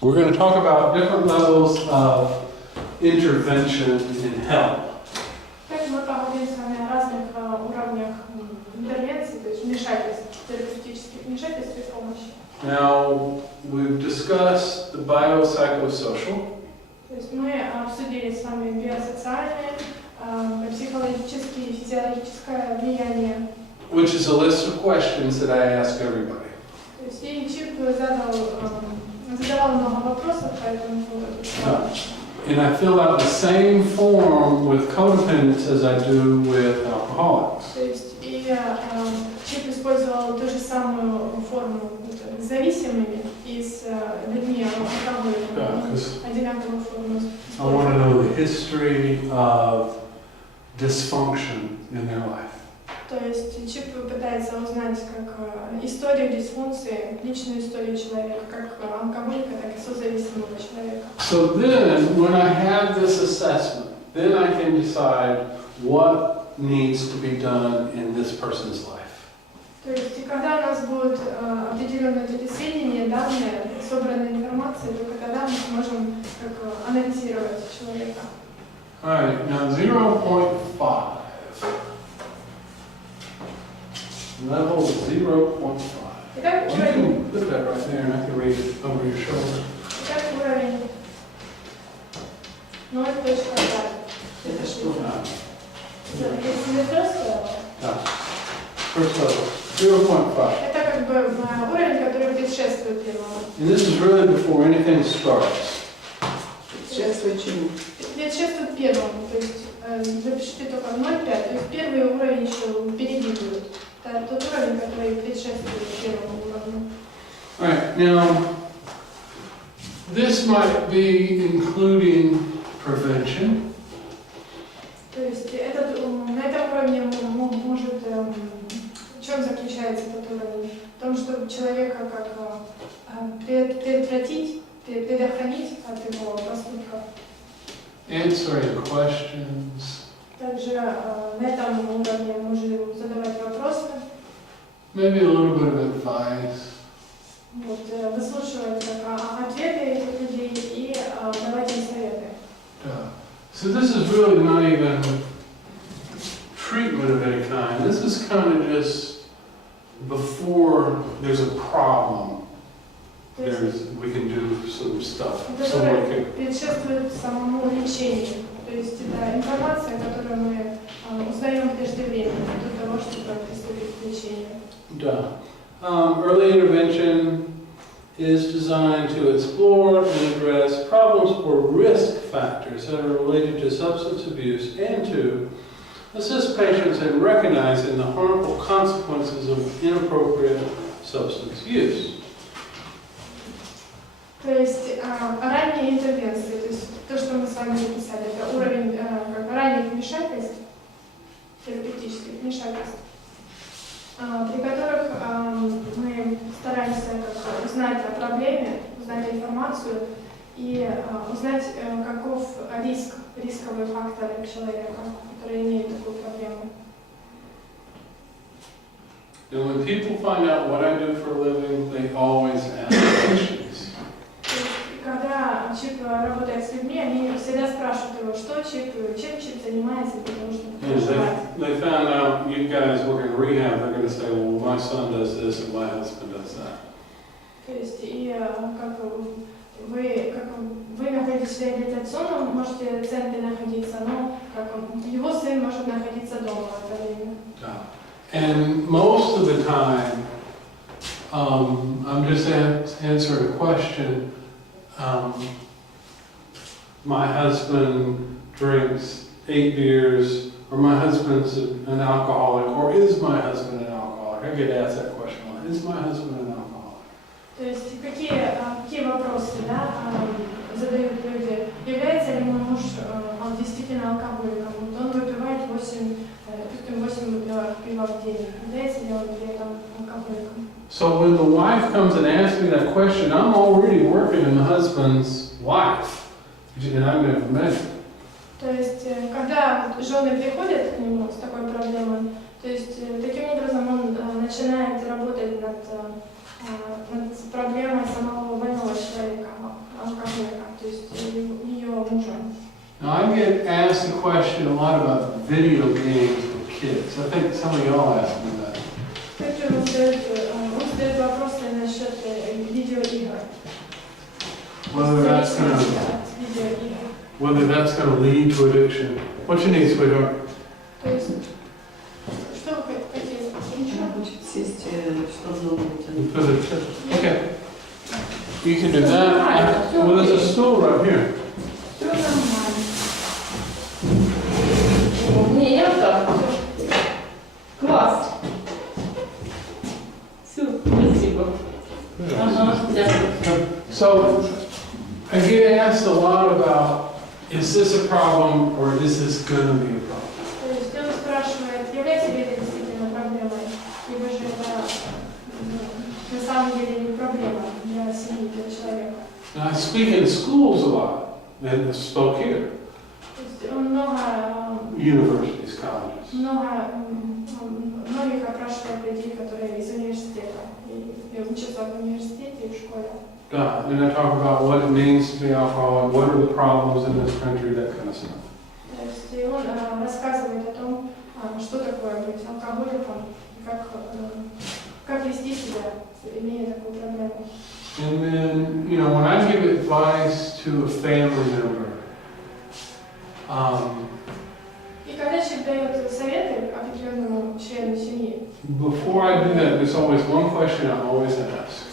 We're going to talk about different levels of intervention in help. Так мы поговорим с вами о разных уровнях интервенции, то есть вмешательств, терапевтических вмешательств и помощи. Now, we've discussed the biopsychosocial, То есть мы обсудили с вами биосоциальное, психологическое и физиологическое влияние. which is a list of questions that I ask everybody. То есть и Чип задавал много вопросов по этому поводу. And I fill out the same form with codependents as I do with alcoholics. То есть и Чип использовал ту же самую форму с зависимыми и с людьми алкоголиками. Одинаковую форму. I want to know the history of dysfunction in their life. То есть Чип пытается узнать как историю дисфункции, личную историю человека, как алкоголика, так и созависимого человека. So then, when I have this assessment, then I can decide what needs to be done in this person's life. То есть, и когда у нас будут определенные эти сведения, данные, собранная информация, только тогда мы сможем как анализировать человека. All right, now 0.5. Level 0.5. Итак, You уровень, can put that right there and I can read it over your shoulder. итак, уровень 0.5. Это что? Это first level. First level, 0.5. Это как бы уровень, который предшествует первому. And this is really before anything starts. Предшествует чему? Предшествует первому, то есть запишите только 0.5, то есть первый уровень еще впереди будет. Это тот уровень, который предшествует первому уровню. All right, now, this might be including prevention. То есть на этом уровне может, в чем заключается этот уровень? В том, чтобы человека как предотвратить, предохранить от его поступков. Answering questions. Также на этом уровне можем задавать вопросы, Maybe a little bit of advice. вот, выслушивать ответы этих людей и давать им советы. So this is really not even treatment of any kind. This is kind of just before there's a problem. We can do some stuff. Это предшествует самому лечению. То есть это информация, которую мы узнаем преждевременно до того, чтобы приступить к лечению. Early intervention is designed to explore and address problems or risk factors that are related to substance abuse and to assist patients in recognizing the harmful consequences of inappropriate substance use. То есть ранние интервенции, то есть то, что мы с вами записали, это уровень ранних вмешательств, терапевтических вмешательств, при которых мы стараемся узнать о проблеме, узнать информацию и узнать, каков рисковый фактор человека, который имеет такую проблему. And when people find out what I do for a living, they always ask questions. Когда Чип работает с людьми, они всегда спрашивают его, чем Чип занимается, потому что They found out you guys work in rehab, they're going to say, well, my son does this and my husband does that. То есть, и как вы находитесь в реабилитационном, можете в центре находиться, но его сын может находиться дома в это время. And most of the time, I'm just answering a question. My husband drinks 8 beers, or my husband's an alcoholic, or is my husband an alcoholic? I get asked that question a lot. Is my husband an alcoholic? То есть какие вопросы задают люди? Является ли мой муж он действительно алкоголиком? Вот он выпивает 8 бутылок пива в день. Является ли он при этом алкоголиком? So when the wife comes and asks me that question, I'm already working in the husband's life, and I'm going to admit it. То есть, когда жены приходят к нему с такой проблемой, то есть таким образом он начинает работать над проблемой самого больного человека, get asked a question a lot about video games with kids. I think some of y'all asked me that. Также он задает вопросы насчет видеоигр. Whether that's going to lead to addiction. What you need, sweetheart? То есть, что вы хотели? Ничего. Хочет сесть в сторону. Okay. You can do that. Well, there's a stool right here. Все нормально. Не, я вот так. Класс. Все, спасибо. Ага, дякую. So, I get asked a lot about, is this a problem or is this going to be a problem? То есть он спрашивает, является ли это действительно проблемой, либо же это на самом деле не проблема для семьи, для человека. Now, I speak in schools a lot, and I spoke here, То есть он universities, colleges. многих опрашивает людей, которые из университета, и учатся в университете и в школе. And I talk about what it means to be alcoholic, what are the problems in this country, that kind of stuff. То есть и он рассказывает о том, что такое быть алкоголиком, как вести себя, имея такую проблему. And then, you know, when I give advice to a family member, И когда человек дает советы определенному члену семьи, before I do that, there's always one question I always ask.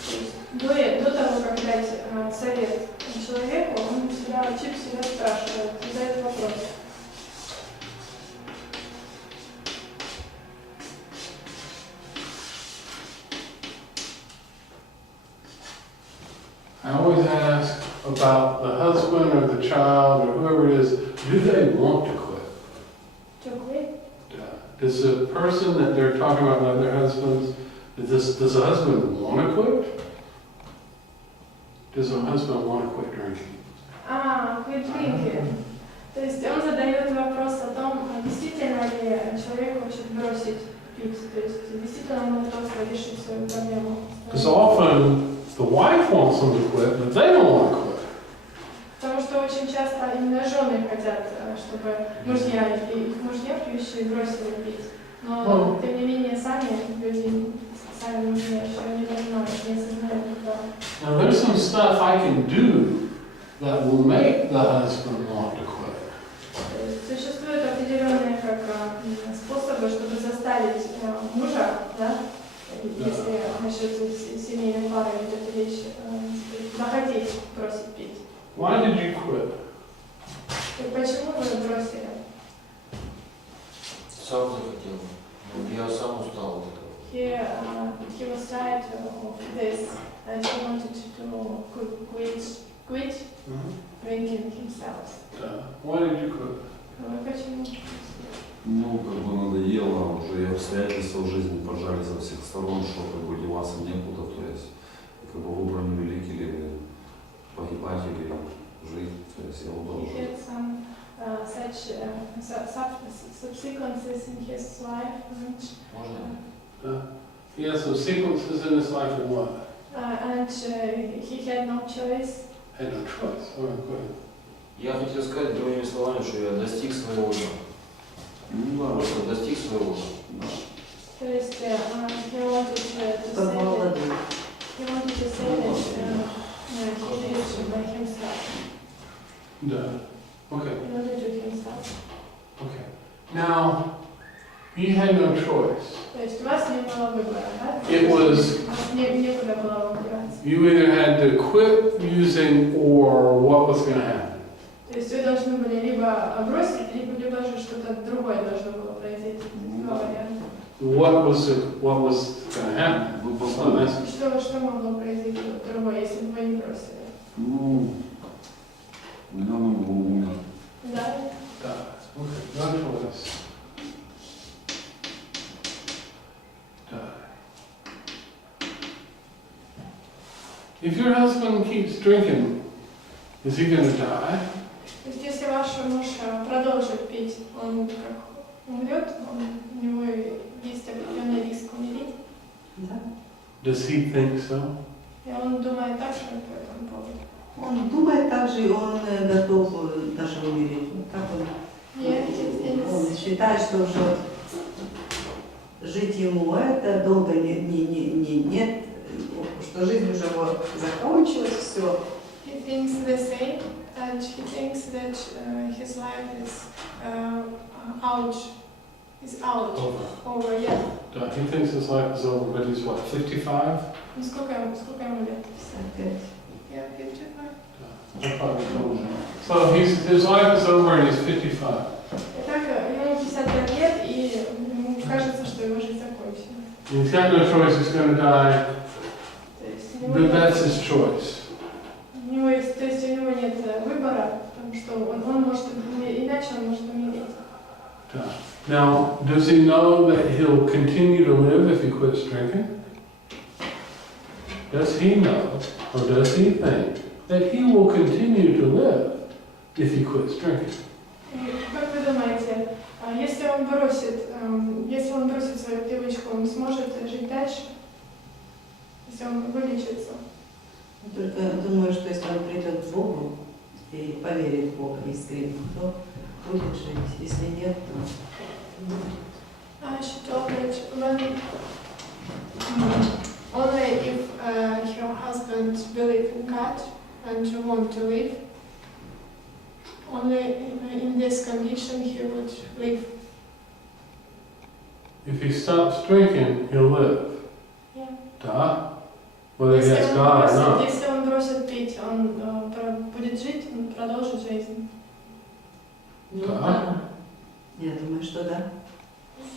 до того, как дать совет человеку, он всегда спрашивает, задает вопрос. I always ask about the husband or the child or whoever it is, do they want to quit? Does the person that they're talking about their husbands, does the husband want to quit? Does the husband want to quit drinking? Quit drinking. То есть он задает вопрос о том, действительно ли человек хочет бросить пить, то есть действительно он готов решить свою проблему. Because often the wife wants them to quit, but they don't want to quit. Потому что очень часто именно жены хотят, чтобы мужья пьющие бросили пить. Но тем не менее люди, сами мужья еще не понимают, не осознают этого. Now there's some stuff I can do that will make the husband want to quit. Существуют определенные способы, чтобы заставить мужа, если насчет семейной пары идет речь, захотеть бросить пить. Why did you quit? И почему вы бросили? Сам захотел. Я сам устал от этого. He was tired of this, and he wanted to quit drinking himself. Why did you quit? Почему? Ну, как бы надоело, уже и обстоятельства в жизни поджали со всех сторон, что как бы деваться некуда, то есть как бы выбор невелик, или погибать, или жить, то есть я удолжу. He had some such subsequences in his life, which, Можно? He had some sequences in his life and what? and he had no choice. Had no choice. All right, go ahead. Я хотел сказать другими словами, что я достиг своего дна. Ну да, Просто достиг своего дна. да. То есть he wanted to say that he did by himself. Done. Okay. He wanted to do himself. Okay. Now, you had no choice. То есть у вас не было выбора, да? It was, У вас некуда было выбирать. you either had to quit using or what was going to happen. То есть вы должны были либо бросить, либо же что-то другое должно было произойти. Два варианта. What was going to happen? Вы послали. Что могло произойти другое, если бы вы не бросили? Ну, наверное, был умер. Да? Okay. No choice. If your husband keeps drinking, is he going to die? То есть если ваш муж продолжит пить, он как умрет, у него есть определенный риск умереть. Да. Does he think so? И он думает так же по этому поводу. Он думает так же, и он готов даже умереть. Вот так он считает, что уже вот жить ему это долго нет, что жизнь уже вот закончилась, все. He thinks the same, and he thinks that his life is out. Over, yeah. He thinks his life is over, but he's what, 55? Ну сколько ему лет? 55. Yeah, 55. I thought we told you. So his life is over and he's 55. Итак, ему 55 лет, и ему кажется, что его жизнь закончена. He's got no choice, he's going to die, То есть у but него that's his choice. у него нет выбора, потому что он может, иначе он может умереть. Now, does he know that he'll continue to live if he quits drinking? Does he know, or does he think, that he will continue to live if he quits drinking? Как вы думаете, если он бросит свою привычку, он сможет жить дальше? Если он вылечится? Только думаю, что если он придет к Богу и поверит в Бога искренне, то будет жить. Если нет, то... She told that only if her husband believes in God and want to live, only in this condition he would live. If he stops drinking, he'll live. Yeah. Duh. Whether he has God or not. Если он бросит пить, он будет жить, он продолжит жизнь. Да. Я думаю, что да.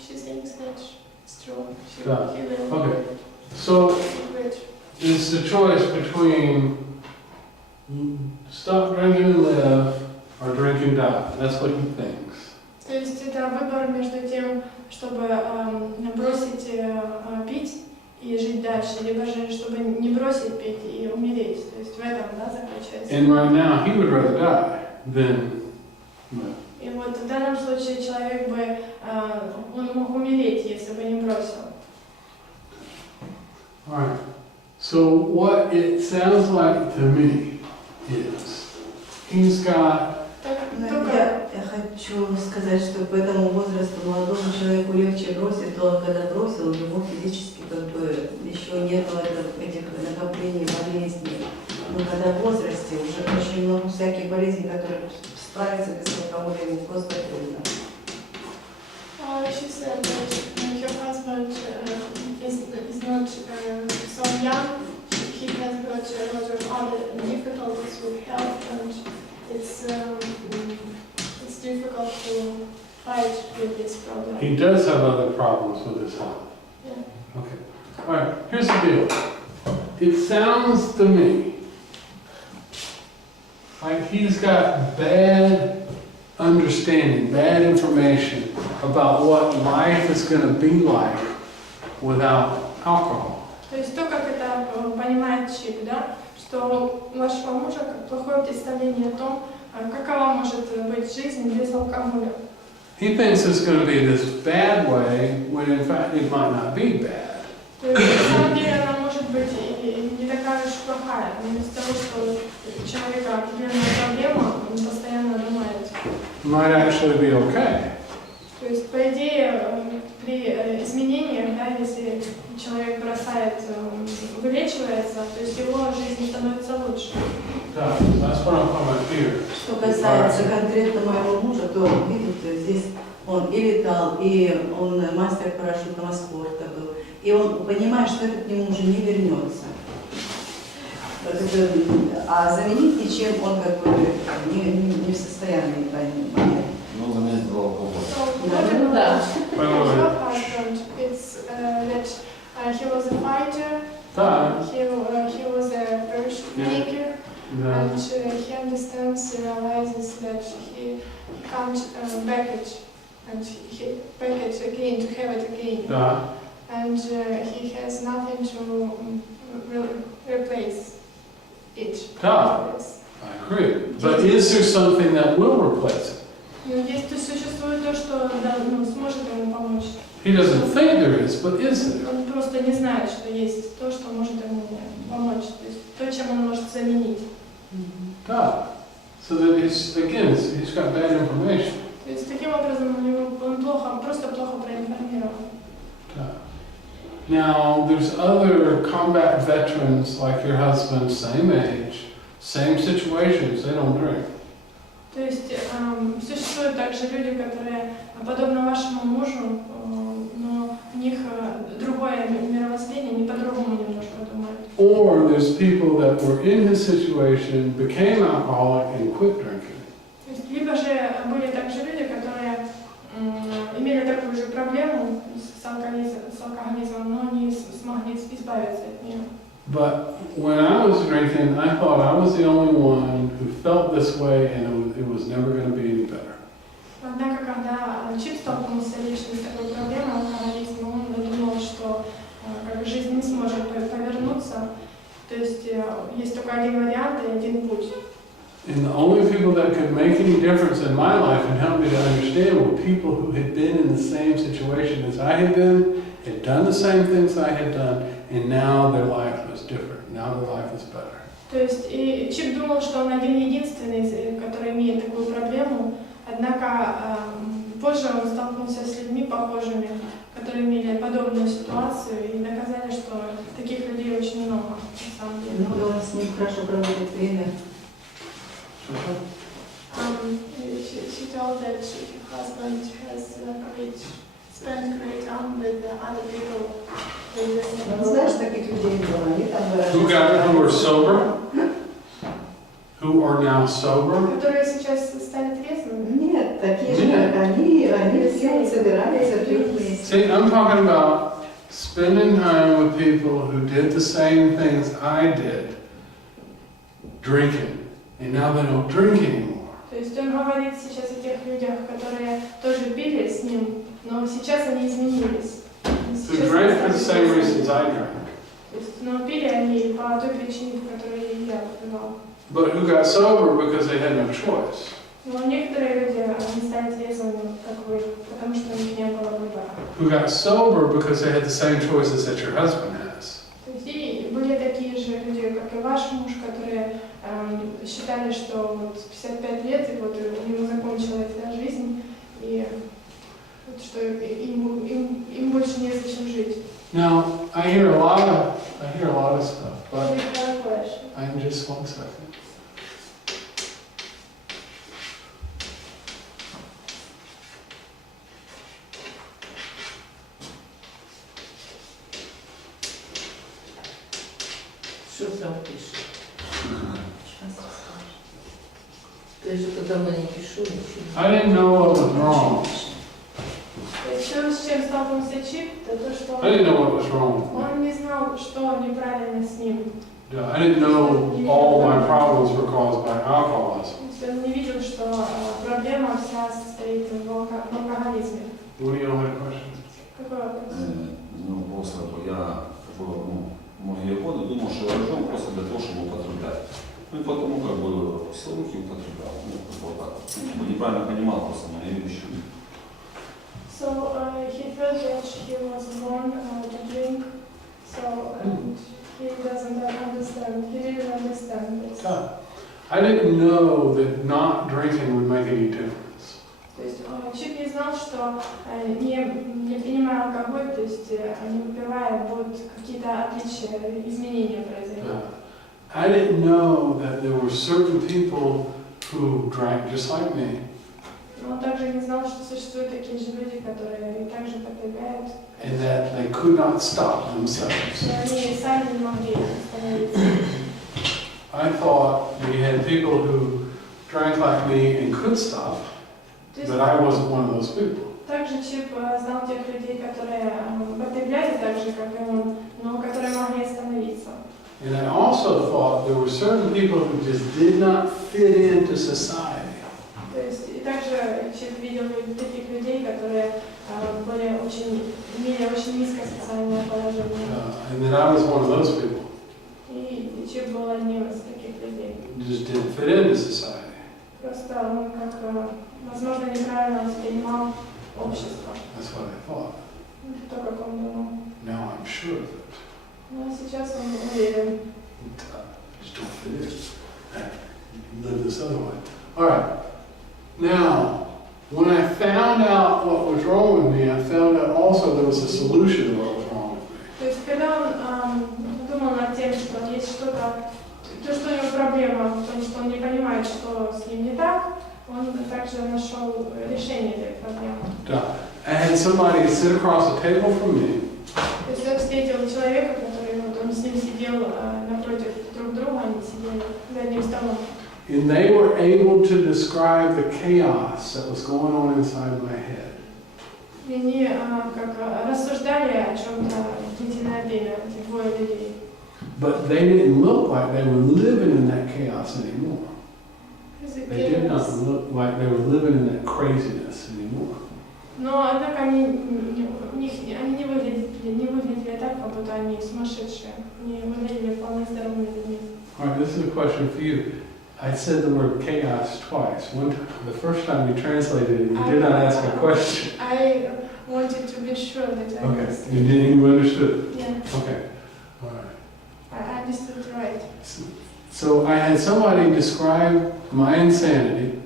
She thinks that it's true. Да. He will Okay. So live. it's the choice between stop drinking and live or drink and die. That's what he thinks. То есть это выбор между тем, чтобы бросить пить и жить дальше, либо же чтобы не бросить пить и умереть. То есть в этом, да, заключается. And right now he would rather die than live. И вот в данном случае человек бы, он мог умереть, если бы не бросил. All right. So what it sounds like to me is he's got Я хочу сказать, что по этому возрасту молодому человеку легче бросить, то он когда бросил, у него физически как бы еще нет этих накоплений болезней. Но когда в возрасте уже очень много всяких болезней, которые справиться без алкоголя ему просто трудно. She said that her husband is not so young. He has got a lot of other difficulties with health, and it's difficult to fight with this problem. he does have other problems with his health. Yeah. Okay. All right. Here's the deal. It sounds to me like he's got bad understanding, bad information about what life is going to be like without alcohol. То есть то, как это понимает Чип, да, что у вашего мужа плохое представление о том, какова может быть жизнь без алкоголя. He thinks it's going to be this bad way when in fact it might not be bad. То есть на самом деле она может быть и не такая уж плохая, но из-за того, что у человека определенная проблема, он постоянно думает. Might actually be okay. То есть, по идее, при изменениях, да, если человек бросает, вылечивается, то есть его жизнь становится лучше. Да, that's what I'm talking about here. Что касается конкретно моего мужа, то видите, здесь он и летал, и он мастер парашютного спорта был. И он понимает, что это к нему уже не вернется. А заменить ничем он как бы не в состоянии понимать. Ну, заменить был алкоголь. So, what about Да. your husband? It's that he was a fighter, Да. he was a parachute maker, Да. and he understands, realizes that he can't back it, and he back it again, to have it again. Да. And he has nothing to replace it. Да. Yes. I agree. But is there something that will replace it? Но есть, существует то, что да, сможет ему помочь. He doesn't think there is, but is there? Он просто не знает, что есть то, что может ему помочь. То есть то, чем он может заменить. Да. So that he's got bad information. То То есть таким образом он просто плохо проинформирован. Now, there's other combat veterans like your husband, same age, same situations, they don't drink. То есть существуют также люди, которые подобно вашему мужу, но у них другое мировоззрение, не по-другому немножко думают. Or there's people that were in his situation, became alcoholic and quit drinking. То есть, либо же были также люди, которые имели такую же проблему с алкоголизмом, но не смогли избавиться от нее. But when I was drinking, I thought I was the only one who felt this way and it was never going to be any better. Однако, когда Чип столкнулся лично с такой проблемой алкоголизма, он думал, что как бы жизнь не сможет повернуться. То есть есть только один вариант и один путь. And the only people that could make any difference in my life and help me to understand were people who had been in the same situation as I had been, had done the same things I had done, and now their life was different. Now their life is better. То есть и Чип думал, что он один единственный, который имеет такую проблему, однако позже он столкнулся с людьми похожими, которые имели подобную ситуацию и доказали, что таких людей очень много на самом деле. Ну, он с ним хорошо проводит время. She told that her husband has spent great time with other people. Ну, знаешь, таких людей было, они там Who are sober? Who are now sober? Которые сейчас стали трезвыми. Нет, такие же, как они все собираются пьют вместе. See, I'm talking about spending time with people who did the same things I did, drinking, and now they don't drink anymore. То есть он говорит сейчас о тех людях, которые тоже пили с ним, но сейчас они изменились. Who drank for the same reasons I drank, То есть, но пили они по той причине, по которой и я выпивал. but who got sober because they had no choice. Но некоторые люди, они стали трезвыми, как вы, потому что у них не было выбора. Who got sober because they had the same choices that your husband has. То есть и были такие же люди, как и ваш муж, которые считали, что вот 55 лет, и вот у него закончилась жизнь, и вот, что им больше незачем жить. Now, I hear a lot of stuff, but Или такое же. I'm just 1 second. Что там пишет? Я же давно не пишу ничего. I didn't know what was wrong. То есть все, с чем столкнулся Чип, это то, что I didn't know what was wrong. он не знал, что неправильно с ним. I didn't know all my problems were caused by alcoholism. То есть он не видел, что проблема вся состоит в алкоголизме. What do you know my question? Какой вопрос? Ну, просто я многие годы думал, что я рожден просто для того, чтобы употреблять. Ну и потому как бы все руки употреблял. Ну, вот так вот. Как бы неправильно понимал просто мои вещи. So he felt that he was born to drink, so he doesn't understand. He didn't understand this. I didn't know that not drinking would make any difference. То есть Чип не знал, что не принимая алкоголь, то есть не выпивая, будут какие-то отличия, изменения произойдут. I didn't know that there were certain people who drank just like me. Но он также не знал, что существуют такие же люди, которые и также потребляют. And that they could not stop themselves. И они сами не могли остановиться. I thought we had people who drank like me and could stop, but I wasn't one of those people. Также Чип знал тех людей, которые потребляли так же, как и он, но которые могли остановиться. And I also thought there were certain people who just did not fit into society. То есть и также Чип видел таких людей, которые имели очень низкое социальное положение. And then I was one of those people. И Чип был одним из таких людей. Just didn't fit into society. Просто он возможно, неправильно воспринимал общество. That's what I thought. То, как он думал. Now I'm sure of it. Но сейчас он уверен. Just don't fit in. I live this other way. All right. Now, When I found out what was wrong with me, I found out also there was a solution to what was wrong with me. То есть, когда он думал над тем, что есть что-то, то, что у него проблема в том, что он не понимает, что с ним не так, он также нашел решение этой проблемы. Yeah. I had somebody sit across the table from me, То есть он встретил человека, который вот он с ним сидел напротив друг друга, они сидели за одним столом. and they were able to describe the chaos that was going on inside my head. И они как рассуждали о чем-то длительное время, эти двое людей. But they didn't look like they were living in that chaos anymore. They did not look like they were living in that craziness anymore. Но, однако, они не выглядели так, как будто они сумасшедшие. Они выглядели вполне здоровыми людьми. All right, this is a question for you. I said the word chaos twice. The first time you translated it, you did not ask a question. I wanted to be sure that I Okay, understood. you understood. Yeah, Okay, all right. I understood right. So I had somebody describe my insanity,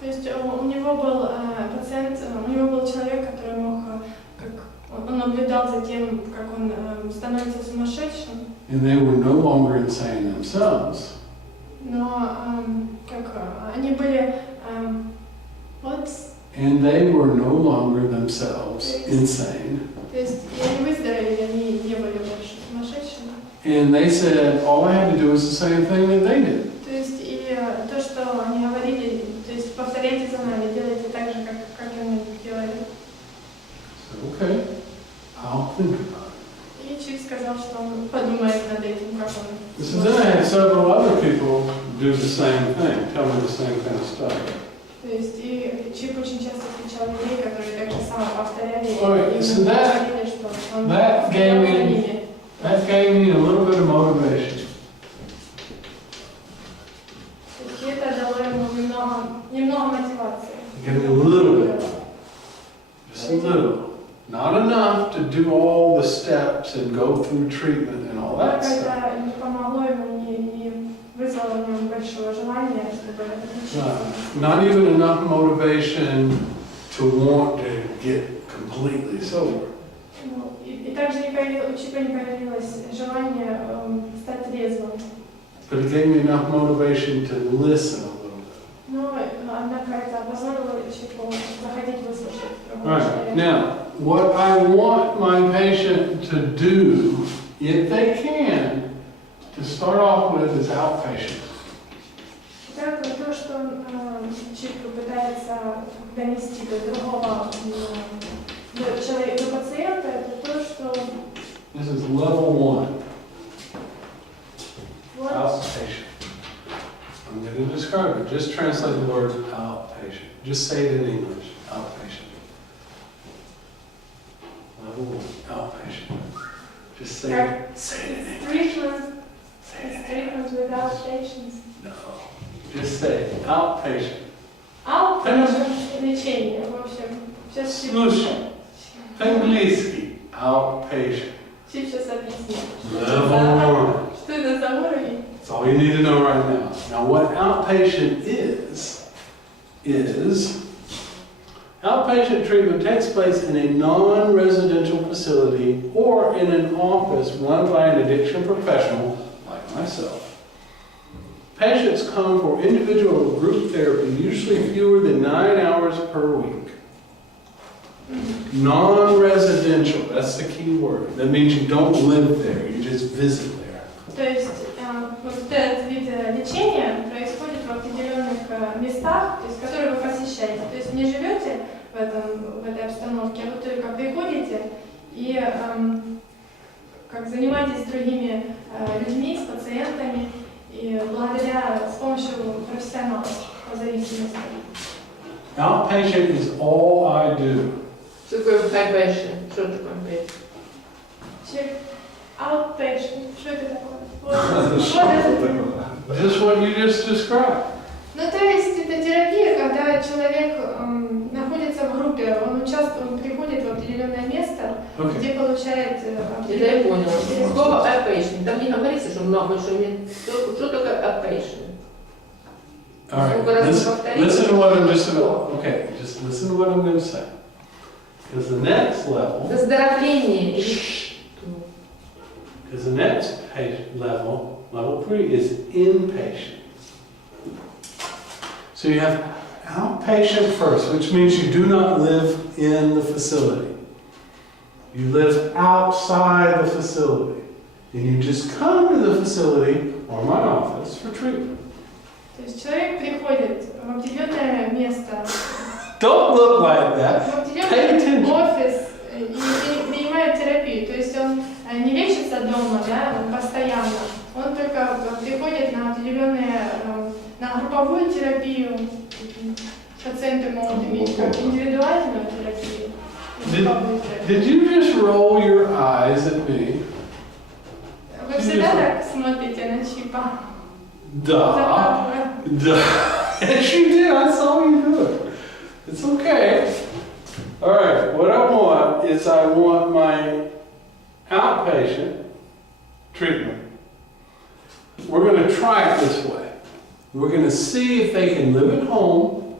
То есть у него был пациент, у него был человек, который мог, как он наблюдал за тем, как он становится сумасшедшим, and they were no longer insane themselves. но как они были вот, And they were no longer themselves insane. то есть и они выздоровели, они не были больше сумасшедшими. And they said all I had to do was the same thing that they did. То есть и то, что они говорили, то есть повторяйте за нами, делайте так же, как они делали. So, okay, I'll think about it. И Чик сказал, что он подумает над этим, как он. So then I had several other people do the same thing, tell me the same kind of stuff. То есть и Чик очень часто встречал людей, которые так же само повторяли, Alright, и so ему that- говорили, что он that повторял gave за me- ними. That gave me a little bit of motivation. То есть и это дало ему немного мотивации. Give me a little bit, just a little. Not enough to do all the steps and go through treatment and all that stuff. Это не помогло ему, не вызвало в нем большого желания, чтобы отличиться. Not even enough motivation to want to get completely sober. Ну, и также у Чика не появилось желание стать трезвым. But it gave me enough motivation to listen a little bit. Но, однако, это позволило Чику заходить выслушать другого Right. человека. Now, what I want my patient to do, if they can, to start off with is outpatient. Так, то, что Чик пытается донести до другого человека, до пациента, это то, что This is level 1, вот, outpatient. I'm going to describe it. Just translate the word outpatient. Just say it in English, outpatient. Level 1, outpatient. Just say it. Say it in English. treatment, Say it in treatment without patients. No. Just say it. Outpatient. Outpatient лечение, в общем. Сейчас Чик Слушай. По-английски. Outpatient. Чик сейчас объяснит. Level 1. Что это за уровень? That's all you need to know right now. Now, what outpatient is outpatient treatment takes place in a non-residential facility or in an office run by an addiction professional like myself. Patients come for individual or group therapy, usually fewer than 9 hours per week. Non-residential, that's the key word. That means you don't live there, you just visit there. То есть вот этот вид лечения происходит в определенных местах, то есть, которые вы посещаете. То есть не живете в этой обстановке, а вы только приходите и как занимаетесь с другими людьми, с пациентами, и с помощью профессионалов по зависимости. Outpatient is all I do. Что такое outpatient? Что такое outpatient? Check outpatient. Что это такое? What does it mean? Just what you just described. Ну, то есть это терапия, когда человек находится в группе, он приходит в определенное место, Okay. где получает Это я понял. Слово outpatient. Там не говорится, что много, что нет. Что такое outpatient? All right, Сколько раз listen, повторить? listen to what I'm just about, okay, just listen to what I'm going to say. Because the next level, Выздоровление или because the next level, level 3, is inpatient. So you have outpatient first, which means you do not live in the facility. You live outside the facility. And you just come to the facility or my office for treatment. То есть человек приходит в определенное место, Don't look like в that. определенный офис и принимает терапию. То есть он не лечится дома, да, он постоянно. Он только приходит на определенные, на групповую терапию. Пациенты могут иметь как индивидуальную терапию. групповую терапию. Did you just roll your eyes at me? Вы всегда так смотрите на чипа? Duh. Duh. Yes, you did. I saw you do it. It's okay. All right. What I want is I want my outpatient treatment. We're going to try it this way. We're going to see if they can live at home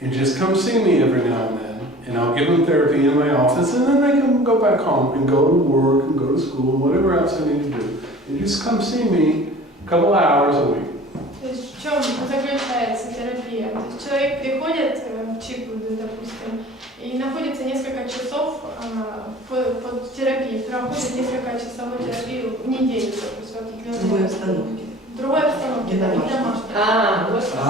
and just come see me every now and then. And I'll give them therapy in my office, and then they can go back home and go to work and go to school and whatever else I need to do. And just come see me a couple hours a week. То есть в чем заключается терапия? То есть человек приходит в ЧИП, допустим, и находится несколько часов под терапией, проходит несколько часовой терапии в неделю, допустим, В другой обстановке. В другой обстановке, да, не домашней.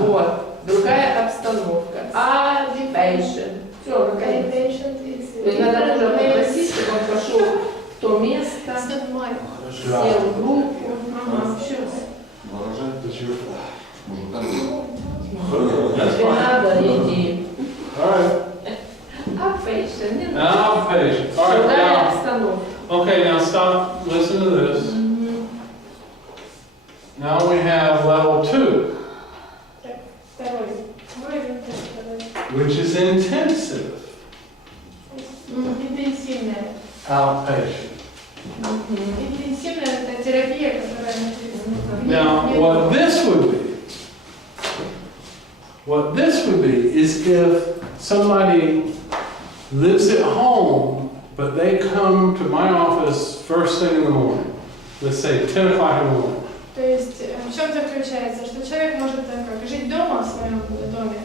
вот. Вот. Другая обстановка. Outpatient. Все, То есть надо тоже попросить, чтобы он пошел в то место, сел в группу. Ага, все. Может, так? Если надо, иди. All right. Outpatient. Нет. Outpatient. All right. Другая Now, обстановка. okay. Now stop. Listen to this. Now we have level 2, which is intensive Интенсивная. outpatient. Интенсивная – это терапия, которая Now, what this would be is if somebody lives at home, but they come to my office first thing in the morning. Let's say 10 o'clock in the morning. То есть в чем заключается, что человек может как жить дома в своем доме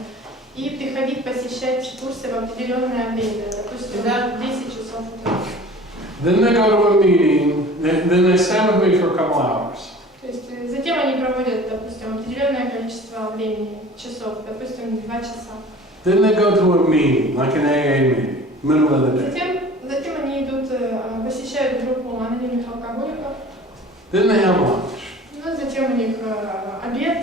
и приходить посещать курсы в определенное время, допустим, Да. 10 часов утра. Then they go to a meeting, then they stay with me for a couple hours. То есть затем они проводят, допустим, определенное количество времени, часов, допустим, 2 часа. Then they go to a meeting, like an AA meeting, middle of the day. Затем они идут, посещают группу анонимных алкоголиков, Then they have lunch. ну, затем у них обед,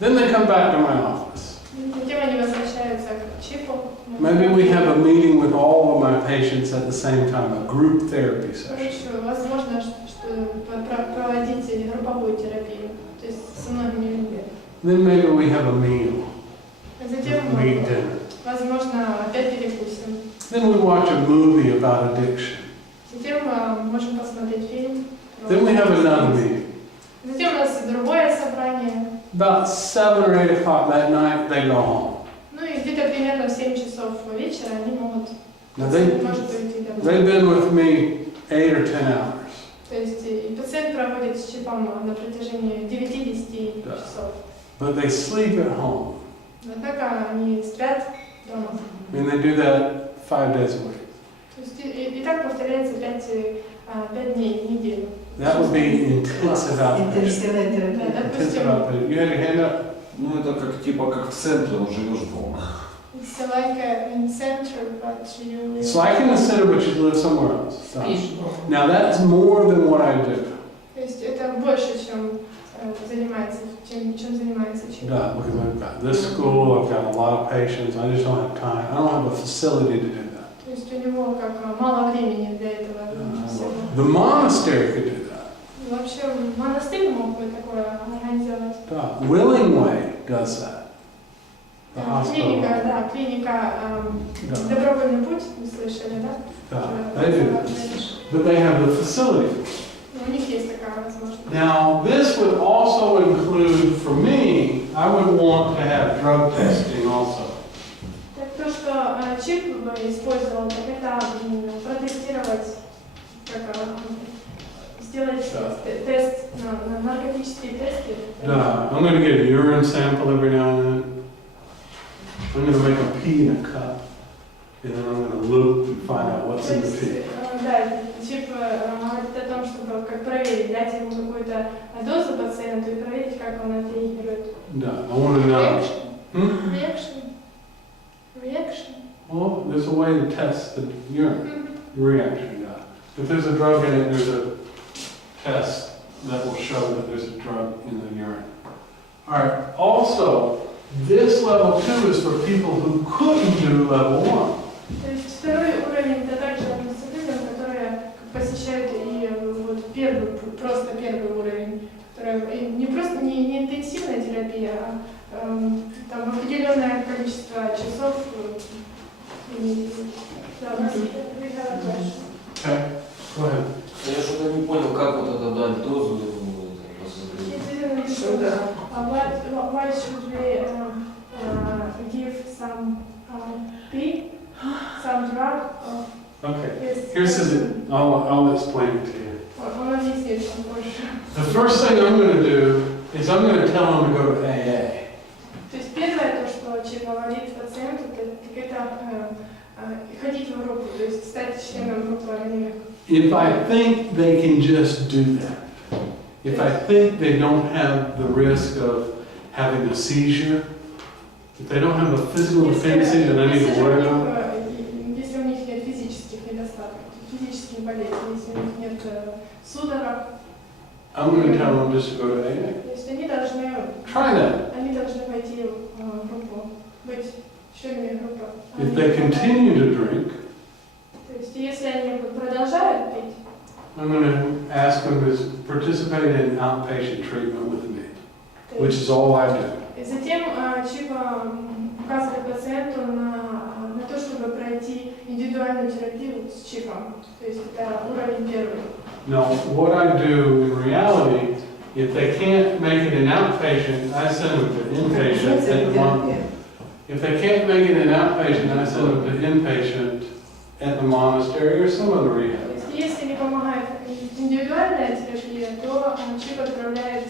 Then they come back to my office. затем они возвращаются к ЧИПу. Maybe we have a meeting with all of my patients at the same time, a group therapy session. Хорошо, возможно, что проводить групповую терапию, то есть со многими людьми. Then maybe we have a meal, Затем, we eat dinner. возможно, опять перекусим. Then we watch a movie about addiction. Затем можем посмотреть фильм. Then we have another meeting. Затем у нас другое собрание. About 7 or 8 o'clock that night, they go home. Ну и где-то примерно в 7 часов вечера они могут Now может уйти домой. they've been with me 8 or 10 hours. То есть и пациент проводит с ЧИПом на протяжении 9-10 Да. часов. But they sleep at home. Однако они спят дома. And they do that 5 days a week. То есть и так повторяется 5 дней в неделю. That would be intensive outpatient. Интенсивная терапия. Да, Intensive допустим, outpatient. You had your hand up? Ну, это как типа как в центре, но живешь дома. it's like in center, but you It's like in the center, but you live somewhere else. So. Спишь дома. Now that's more than what I do. То есть это больше, чем занимается, чем занимается ЧИП. Yeah, because I've got this school, I've got a lot of patients, I just don't have time. I don't have a facility to do that. То есть у него как мало времени для этого всего. The monastery could do that. Вообще монастырь мог бы такое организовать. Yeah. Willingway does that. The hospital. Клиника, да, клиника Да. Добровольный путь, вы слышали, да? Yeah, they do. But they have the facility. У них есть такая возможность. Now, this would also include, for me, would want to have drug testing also. Так то, что чип бы использовал, так это протестировать, сделать тест, наркотические тесты. I'm going to get a urine sample every now and then. I'm going to make them pee in a cup, and then I'm going to look and find out what's in the pee. Да, чип говорит о том, чтобы как проверить, дать ему какую-то дозу пациенту и проверить, как он отреагирует. Да, I want to know. Reaction. Well, there's a way to test the urine reaction. Yeah. If there's a drug in it, there's a test that will show that there's a drug in the urine. All right. Also, this level 2 is for people who couldn't do level 1. То есть второй уровень это также относится к людям, которые посещают и вот просто первый уровень, который не просто не интенсивная терапия, а там определенное количество часов. Да, у нас Okay. Go ahead. Я что-то не понял, как вот это дать дозу. Why should we give some pee, some drug? Okay. Here's the. I'll explain it to you. Он объяснит вам больше. The first thing I'm going to do is I'm going to tell them to go to AA. То есть первое, то, что чип говорит пациенту, так это ходить в группу, то есть стать членом группы анонимных. If I think they can just do that, if I think they don't have the risk of having a seizure, if they don't have a physical deficiency that I need to worry about, если у них нет физических недостатков, физических болезней, если у них нет судорог, I'm going to tell them just to go to AA. то есть они должны войти в группу, быть членами группы. If they continue to drink, То есть если они продолжают пить, I'm going to ask them to participate in outpatient treatment with me, which is all I do. и затем чип указывает пациенту на то, чтобы пройти индивидуальную терапию с чипом. То есть это уровень первый. Now, what I do in reality, if they can't make it an outpatient, I send them to inpatient at the moment. If they can't make it an outpatient, I send them to inpatient at the monastery or some other rehab. Если не помогает индивидуальная терапия, то чип отправляет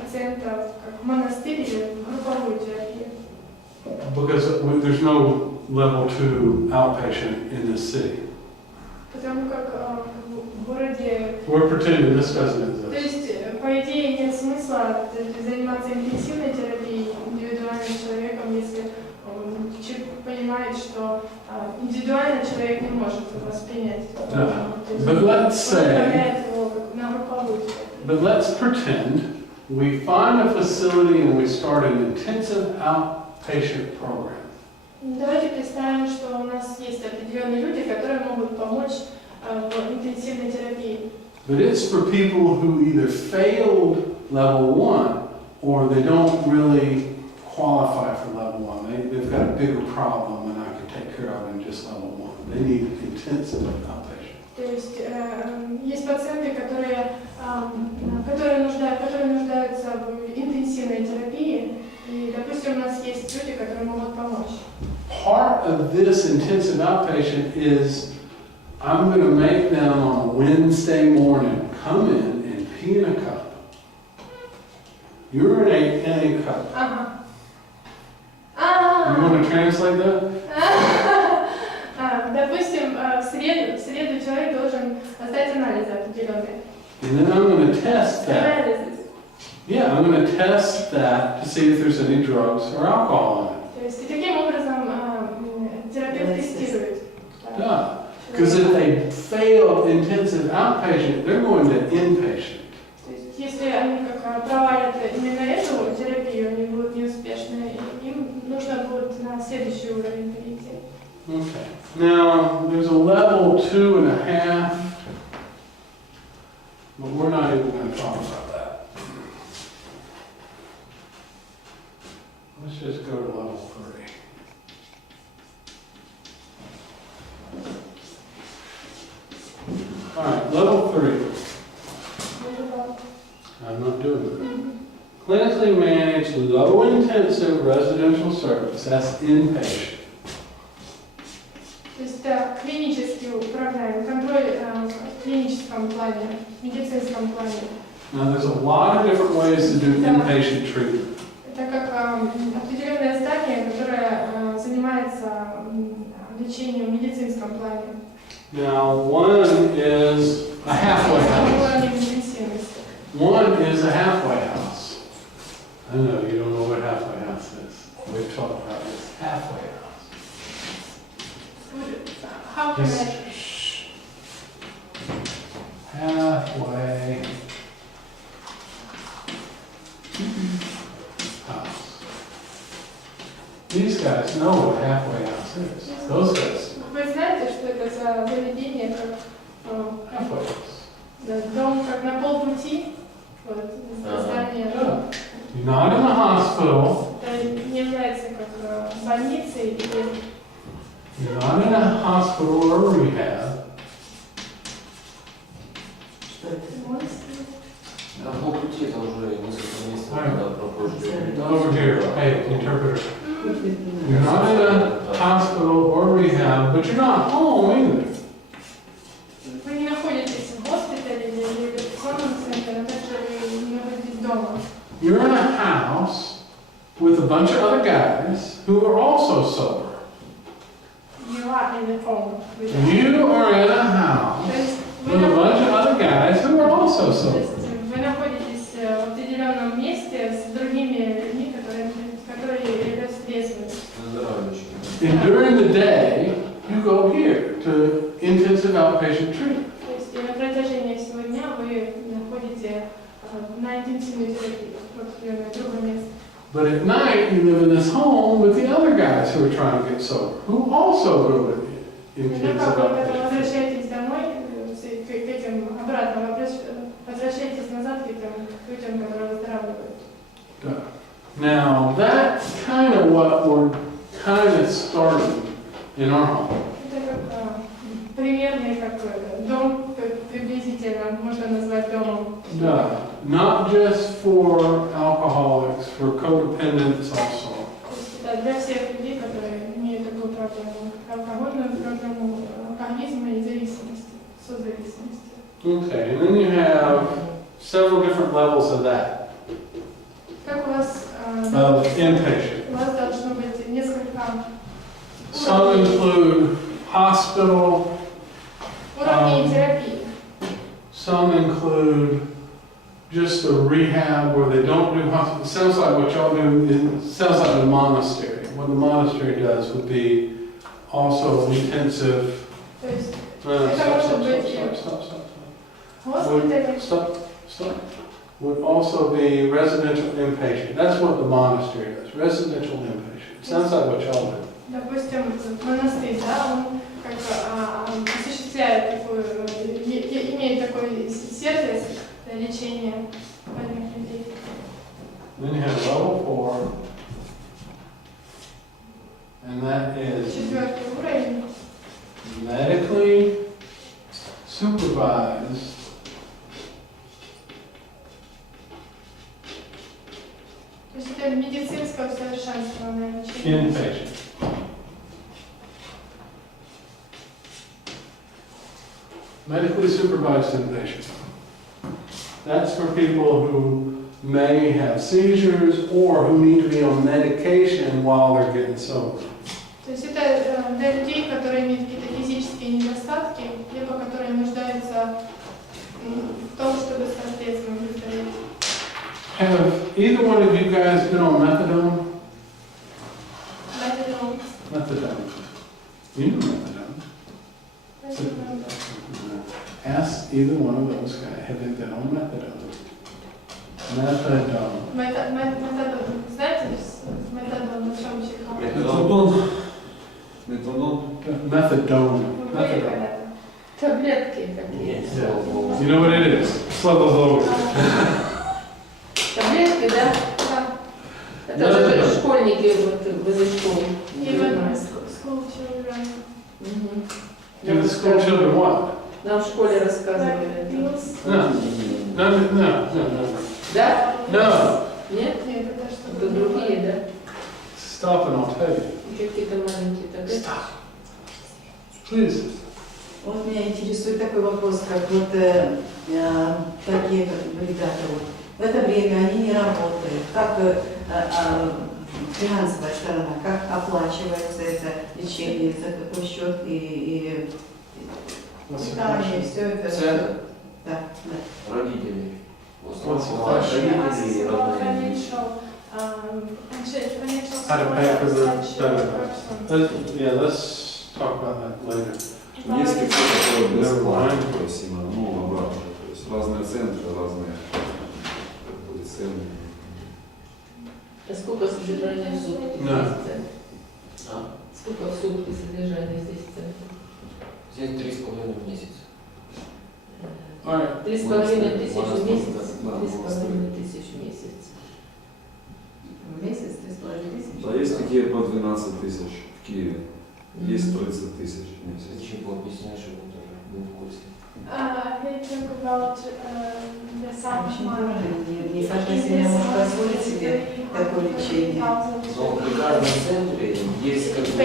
пациентов как в монастырь или в групповую терапию. Because there's no level 2 outpatient in this city. Потому как в городе... We're pretending this doesn't То exist. есть, по идее, нет смысла заниматься интенсивной терапией индивидуальным человеком, если чип понимает, что индивидуально человек не может воспринять. But let's say, его на групповую терапию. but let's pretend we find a facility and we start an intensive outpatient program. Давайте представим, что у нас есть определенные люди, которые могут помочь в интенсивной терапии. But it's for people who either failed level 1 or they don't really qualify for level 1. They've got a bigger problem and I can take care of in just level 1. They need intensive outpatient. То есть есть пациенты, которые нуждаются в интенсивной терапии, и, допустим, у нас есть люди, которые могут помочь. Part of this intensive outpatient is I'm going to make them on a Wednesday morning come in and pee in a cup, urinate in a cup. You want to translate that? Допустим, в среду человек должен сдать анализы определенные. And then I'm going to test that. Анализы. Yeah, I'm going to test that to see if there's any drugs or alcohol in it. То есть и таким образом терапевт тестирует. Yeah. Because if they fail intensive outpatient, they're going to inpatient. То есть если они как провалят именно эту терапию, они будут неуспешны, им нужно будет на следующий уровень перейти. Okay. Now, there's a level 2.5, but we're not even going to talk about that. Let's just go to level 3. All right, level 3. I'm not doing it. clinically managed low-intensive residential service, that's inpatient. То есть клинически управляем, контроль в клиническом плане, в медицинском плане. Now, there's a lot of different ways to do inpatient treatment. Это как определенное здание, которое занимается лечением в медицинском плане. Now, one is a halfway house. One is a halfway house. I know you don't know what halfway house is. We've talked about this. Halfway house. How can Just I... shh. Halfway house. These guys know what halfway house is. Those guys. Вы знаете, что это за заведение, как Halfway house. дом как на полпути, вот, здание. Yeah. You're not in a hospital. Это не является как больницей или You're not in a hospital or rehab. Что это? монстры. На полпути это уже несколько месяцев, Ай. когда проходишь. Over here, hey, interpreter. You're not in a hospital or rehab, but you're not home either. Вы не находитесь в госпитале или в реабилитационном центре, а также вы не находитесь дома. You're in a house with a bunch of other guys who are also sober. You are in the home. You are in a house То есть вы with a bunch of other guys who are also То sober. есть вы находитесь в определенном месте с другими людьми, которые являются трезвыми. Выздоравливающий. And during the day, you go here to intensive outpatient treatment. То есть и на протяжении всего дня вы находите на интенсивной терапии в определенное другое место. But at night, you live in this home with the other guys who are trying to get sober, who also go to Но intensive как вы потом outpatient. возвращаетесь домой, к этим обратно, возвращаетесь назад к этим людям, которые выздоравливают. Now, that's kind of what we're kind of starting in our home. Это как примерный как дом, приблизительно можно назвать домом. Not just for alcoholics, for codependents also. То есть это для всех людей, которые имеют такую проблему, алкогольную проблему, алкоголизма и зависимости, созависимости. Okay, and then you have several different levels of that, Как у вас, of inpatient. у вас должно быть несколько Some include hospital, уровней терапии. some include just a rehab where they don't do hospital. It sounds like what y'all do, it sounds like the monastery. What the monastery does would be also intensive. То есть Stop. госпиталь, Stop. Would also be residential inpatient. That's what the monastery does, residential inpatient. Sounds like what y'all do. допустим, монастырь, да, он как бы осуществляет такую, имеет такой сервис для лечения больных людей. Then you have level 4, and that is Четвертый уровень. medically supervised То есть это медицинское усовершенствованное лечение. inpatient. Medically supervised inpatient. That's for people who may have seizures or who need to be on medication while they're getting sober. То есть это для людей, которые имеют какие-то физические недостатки, либо которые нуждаются в том, чтобы стать трезвым и выздороветь. Have either one of you guys been on methadone? Methadone. You know methadone. Ask either one of those guys, have they been on methadone? Methadone. Метадон. Знаете, метадон на чем чихал? Метадон. Methadone. Вы были когда-то? Таблетки какие. You know what it is? Sluggle. Таблетки, да? Да. Это же школьники вот возле школы. Even school children. Give the school children what? Нам в школе рассказывали. Like pills. No. No. Да? No. Нет? Нет, это что-то Это другие, да? Stop and I'll tell you. Какие-то маленькие таблетки. Stop. Please. Вот меня интересует такой вопрос, как вот такие как ребята, вот, в это время они не работают. Как финансовая сторона, как оплачивается это лечение, за какой счет и What's the питание, question? все это. Центр Да, да. родителей. В основном What's the помогают question? родители и родные. How to pay for the benefit. Yeah, let's talk about that later. Есть ли кто такое бесплатно, Нормально. то есть именно, ну, обратно, то есть разные центры, разные как бы, цены. А сколько содержания в сутки? Да. А? Сколько в сутки содержания здесь в центре? Здесь 3,5 в месяц. Alright. 3,5 тысяч в Монастырь, месяц. да, 3,5 тысяч в месяц. В месяц 3,5 Да, есть такие по 12 тысяч в Киеве, есть 30 тысяч в месяц. Зачем было объяснять, чтобы мы тоже были в курсе? They talk about the sum Очень money. дорого, не каждая семья может позволить себе такое лечение. Но при каждом центре есть как бы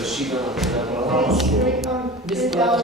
рассчитана такая программа, что Бесплатно.